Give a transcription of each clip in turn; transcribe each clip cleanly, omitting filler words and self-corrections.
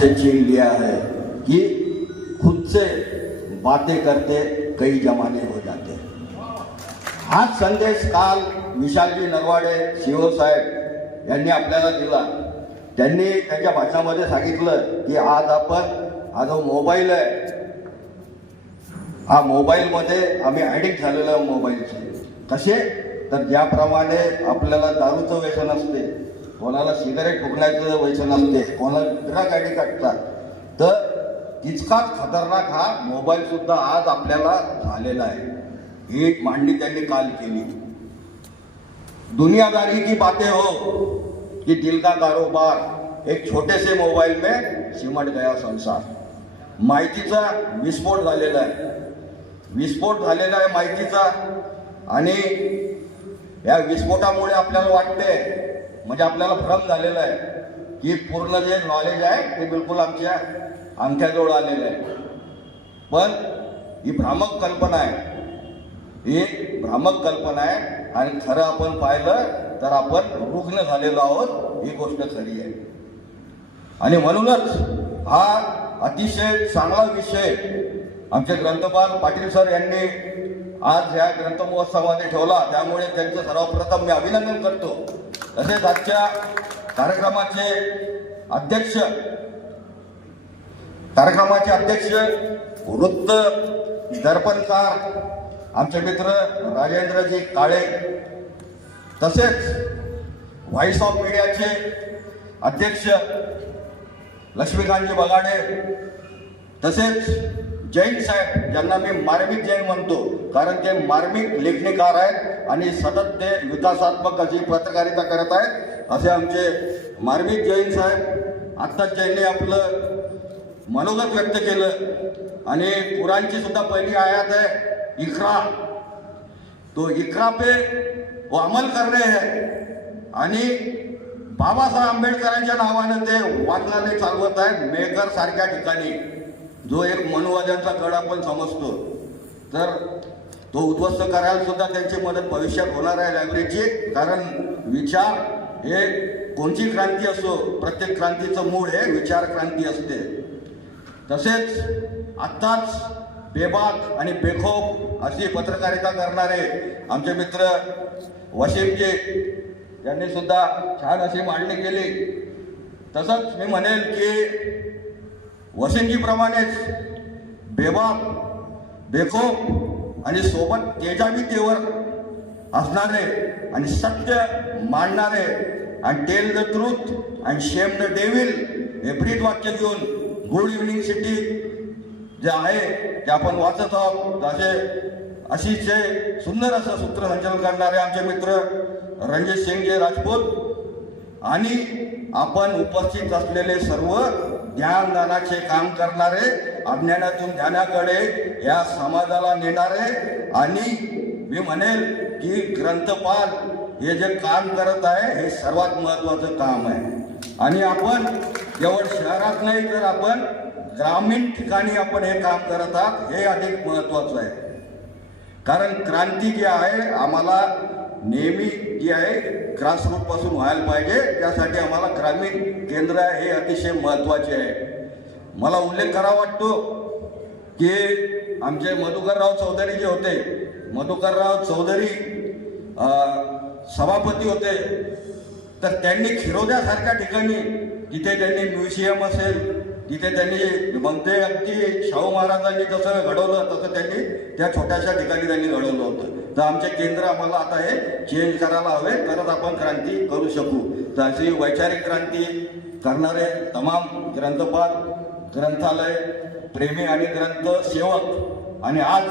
से छीन लिया है कि खुद से बातें करते कई जमाने हो जाते। हाच संदेश काल विशालजी नरवाडे सीओ साहेब यांनी आपल्याला दिला। त्यांनी त्यांच्या भाषणामध्ये सांगितलं की आज आपण हा जो मोबाईल आहे, हा मोबाईलमध्ये आम्ही ॲडिक्ट झालेलो आहे मोबाईलचे। कसे तर ज्याप्रमाणे आपल्याला दारूचं व्यसन असते, कोणाला सिगारेट फुकण्याचं व्यसन असते, कोणाला ड्रग ॲडिक्ट असतात, तर तितकाच खतरनाक हा मोबाईल सुद्धा आज आपल्याला झालेला आहे। ही मांडणी त्यांनी काल केली। दुनियादारी की बातें हो कि दिल का कारोबार, एक छोटे से मोबाईल में सिमट गया संसार। माहितीचा विस्फोट झालेला आहे, विस्फोट झालेला आहे माहितीचा। आणि या विस्फोटामुळे आपल्याला वाटते, म्हणजे आपल्याला भ्रम झालेला आहे की पूर्ण जे नॉलेज आहे ते बिलकुल आमच्या अंगठ्याजवळ आलेलं आहे। पण ही भ्रामक कल्पना आहे, ही भ्रामक कल्पना आहे। आणि खरं आपण पाहिलं तर आपण रुग्ण झालेलो आहोत, ही गोष्ट खरी आहे। आणि म्हणूनच हा अतिशय चांगला विषय आमचे ग्रंथपाल पाटील सर यांनी आज या ग्रंथ महोत्सवामध्ये ठेवला, त्यामुळे त्यांचं सर्वप्रथम मी अभिनंदन करतो। तसेच आजच्या कार्यक्रमाचे अध्यक्ष वृत्त दर्पणकार आमचे मित्र राजेंद्रजी काळे, तसेच व्हॉइस ऑफ मीडियाचे अध्यक्ष लक्ष्मीकांतजी बगाडे, तसेच जैन साहेब ज्यांना मी मार्मिक जैन म्हणतो, कारण ते मार्मिक लेखणीकार आहेत आणि सतत ते विकासात्मक अशी पत्रकारिता करत आहेत, असे आमचे मार्मिक जैन साहेब। आत्ताच जैनने आपलं मनोगत व्यक्त केलं आणि कुराणची सुद्धा पहिली आयत है इकरा, तो इकरा पे वो अमल कर रहे हैं। आणि बाबासाहेब आंबेडकरांच्या नावानं ते वाचनालय चालवत आहेत मेकर सारख्या ठिकाणी, जो एक मनुवाद्यांचा गड आपण समजतो, तर तो उद्ध्वस्त करायला सुद्धा त्यांची मदत भविष्यात होणार आहे लायब्ररीची। कारण विचार हे कोणती क्रांती असो, प्रत्येक क्रांतीचं मूळ हे विचार क्रांती असते। तसेच आत्ताच बेबाक आणि बेखोफ अशी पत्रकारिता करणारे आमचे मित्र वसीमजी यांनी सुद्धा छान अशी मांडणी केली। तसंच मी म्हणेल की वसीमजीप्रमाणेच बेबाक, बेखोफ आणि सोबत तेजाबीतेवर असणारे आणि सत्य मांडणारे आणि tail the truth and shame the devil हे ब्रीद वाक्य घेऊन गुड इव्हनिंग सिटी जे आहे ते आपण वाचत आहोत। अतिशय सुंदर असं सूत्रसंचालन करणारे आमचे मित्र रणजित सिंगजी राजपूत आणि आपण उपस्थित असलेले सर्व ज्ञानदानाचे काम करणारे, अज्ञानातून ज्ञानाकडे या समाजाला नेणारे, आणि मी म्हणेल की ग्रंथपाल हे जे काम करत आहे हे सर्वात महत्त्वाचं काम आहे। आणि आपण केवळ शहरात नाही तर आपण ग्रामीण ठिकाणी आपण हे काम करत आहात, हे अधिक महत्त्वाचं आहे। कारण क्रांती जी आहे आम्हाला नेहमी जी आहे ग्रासरूट पासून व्हायला पाहिजे, त्यासाठी आम्हाला ग्रामीण केंद्र हे अतिशय महत्त्वाचे आहे। मला उल्लेख करावा वाटतो की आमचे मधुकरराव चौधरी जे होते, मधुकरराव चौधरी सभापती होते, तर त्यांनी खिरोद्यासारख्या ठिकाणी जिथे त्यांनी म्युझियम असेल तिथे त्यांनी म्हणते अगदी शाहू महाराजांनी जसं घडवलं तसं त्यांनी त्या छोट्याशा ठिकाणी त्यांनी घडवलं होतं। तर आमचे केंद्र आम्हाला आता हे चेंज करायला हवे, तरच आपण क्रांती करू शकू। तर अशी वैचारिक क्रांती करणारे तमाम ग्रंथपाल, ग्रंथालय प्रेमी आणि ग्रंथ सेवक, आणि आज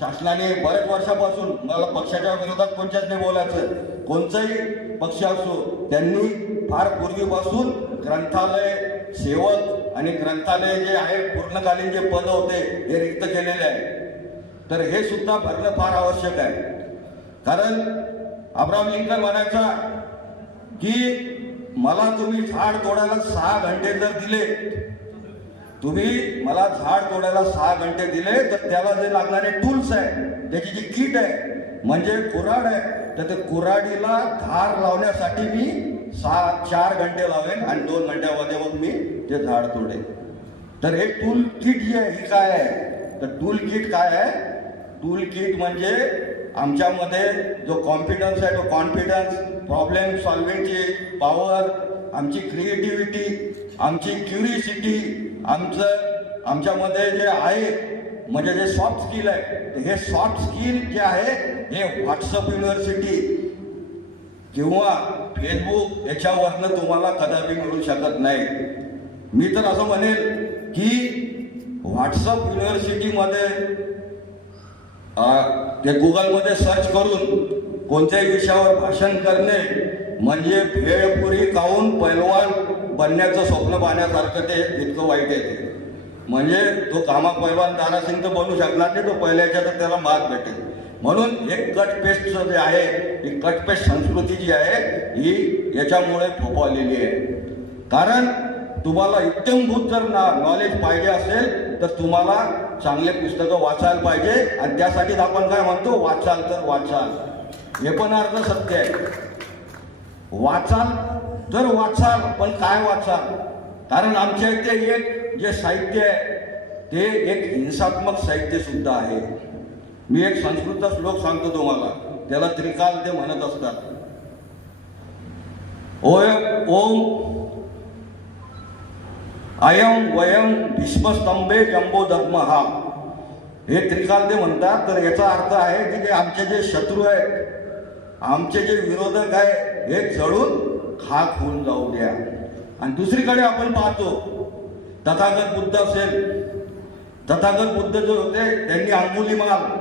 शासनाने बऱ्याच वर्षापासून, मला पक्षाच्या विरोधात कोणत्याच नाही बोलायचं, कोणताही पक्ष असो, त्यांनी फार पूर्वीपासून ग्रंथालय सेवक आणि ग्रंथालय जे आहे पूर्णकालीन जे पद होते हे रिक्त केलेले आहे। तर हे सुद्धा भरणं फार आवश्यक आहे। कारण अब्राहम लिंकन म्हणायचा की मला तुम्ही झाड तोडायला 6 घंटे जर दिले, तुम्ही मला झाड तोडायला 6 घंटे दिले, तर त्याला जे लागणारे टूल्स आहे, त्याची जी किट आहे म्हणजे कुऱ्हाड आहे, तर ते कुऱ्हाडीला धार लावण्यासाठी मी 4 घंटे लावेन आणि 2 घंट्यामध्ये मग मी ते झाड तोडेन. तर हे टूल किट जे आहे ही काय आहे, तर टूल किट काय आहे, टूल किट म्हणजे आमच्यामध्ये जो कॉन्फिडन्स आहे, तो कॉन्फिडन्स, प्रॉब्लेम सॉल्विंगची पॉवर, आमची क्रिएटिव्हिटी, आमची क्युरिसिटी, आमच्यामध्ये जे आहे म्हणजे जे सॉफ्ट स्किल आहे, हे सॉफ्ट स्किल जे आहे हे व्हॉट्सअप युनिव्हर्सिटी किंवा फेसबुक याच्यावरनं तुम्हाला कदापि मिळू शकत नाही. मी तर असं म्हणेल की व्हॉट्सअप युनिव्हर्सिटीमध्ये ते गुगलमध्ये सर्च करून कोणत्याही विषयावर भाषण करणे म्हणजे भेळपुरी खाऊन पैलवान बनण्याचं स्वप्न पाहण्यासारखं ते इतकं वाईट आहे. ते म्हणजे तो कामा पैलवान दारासिंग तर बनू शकणार नाही, तो पहिल्याच्या तर त्याला मात भेटेल. म्हणून एक कट पेस्टचं जे आहे, ही कट पेस्ट संस्कृती जी आहे ही याच्यामुळे फोफावलेली आहे. कारण तुम्हाला इत्यंभूत जर नॉलेज पाहिजे असेल तर तुम्हाला चांगले पुस्तकं वाचायला पाहिजे आणि त्यासाठीच आपण काय म्हणतो, वाचाल तर वाचाल. हे पण अर्थ सत्य आहे. वाचाल तर वाचाल, पण काय वाचाल? कारण आमच्या इथे एक जे साहित्य आहे ते एक हिंसात्मक साहित्य सुद्धा आहे. मी एक संस्कृत श्लोक सांगतो तुम्हाला, त्याला त्रिकाल ते म्हणत असतात. ओम अयम वयम भीष्मस्तंभे जंबो दद्महा, हे त्रिकाल ते म्हणतात. तर याचा अर्थ आहे की जे आमचे जे शत्रू आहेत, आमचे जे विरोधक आहे, हे जळून खाक होऊन जाऊ द्या. आणि दुसरीकडे आपण पाहतो तथागत बुद्ध असेल, तथागत बुद्ध जो होते त्यांनी अंगुलीमाल